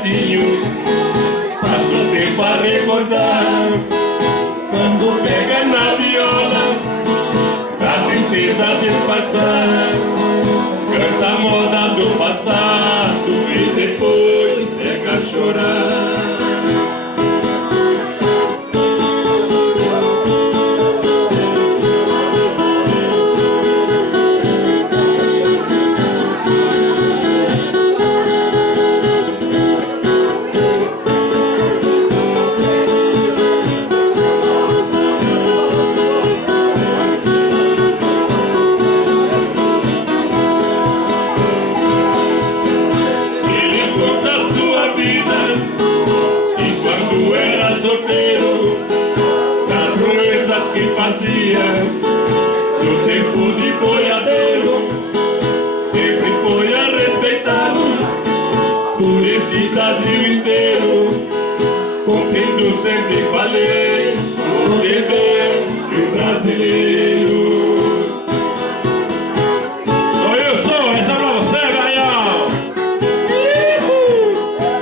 passadinho, passa o tempo a recordar. Quando pega na viola, a tristeza disfarçar, canta a moda do passado e depois pega a chorar. Solteiro, das proezas que fazia no tempo de boiadeiro, sempre foi respeitado por esse Brasil inteiro. Cumprindo sempre falei o dever do brasileiro. Wilson, essa é pra você, Gaião!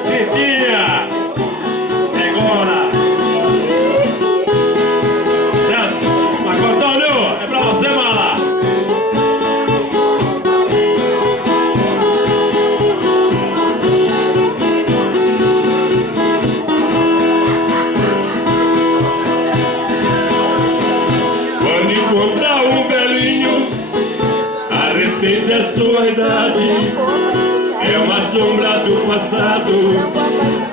Cintinha! Pegona! Encontrar um velhinho a respeito da sua idade, é uma sombra do passado,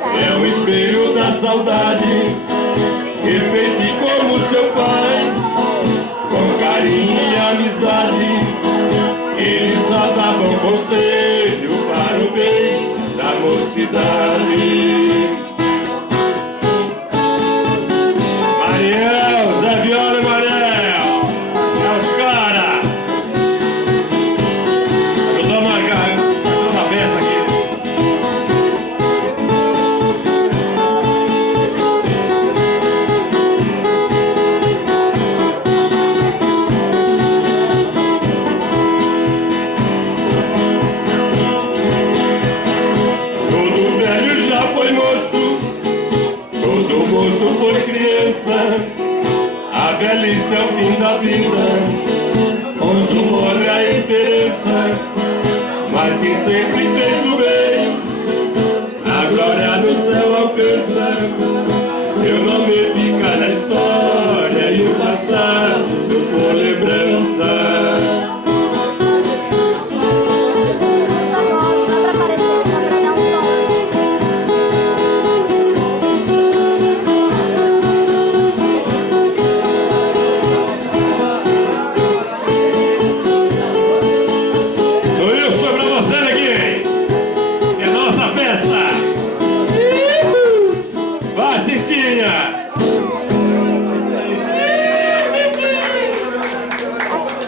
é um espelho da saudade. Respeite como seu pai, com carinho e amizade. Eles só davam conselho para o bem da mocidade. Mariel, Zé Viola e Mariel! Todo moço foi criança, a velhice é o fim da vida, onde morre a esperança. Mas quem sempre fez o bem, a glória no céu alcança. Seu nome fica na história e o passado por lembrança. Vai, Cintinha!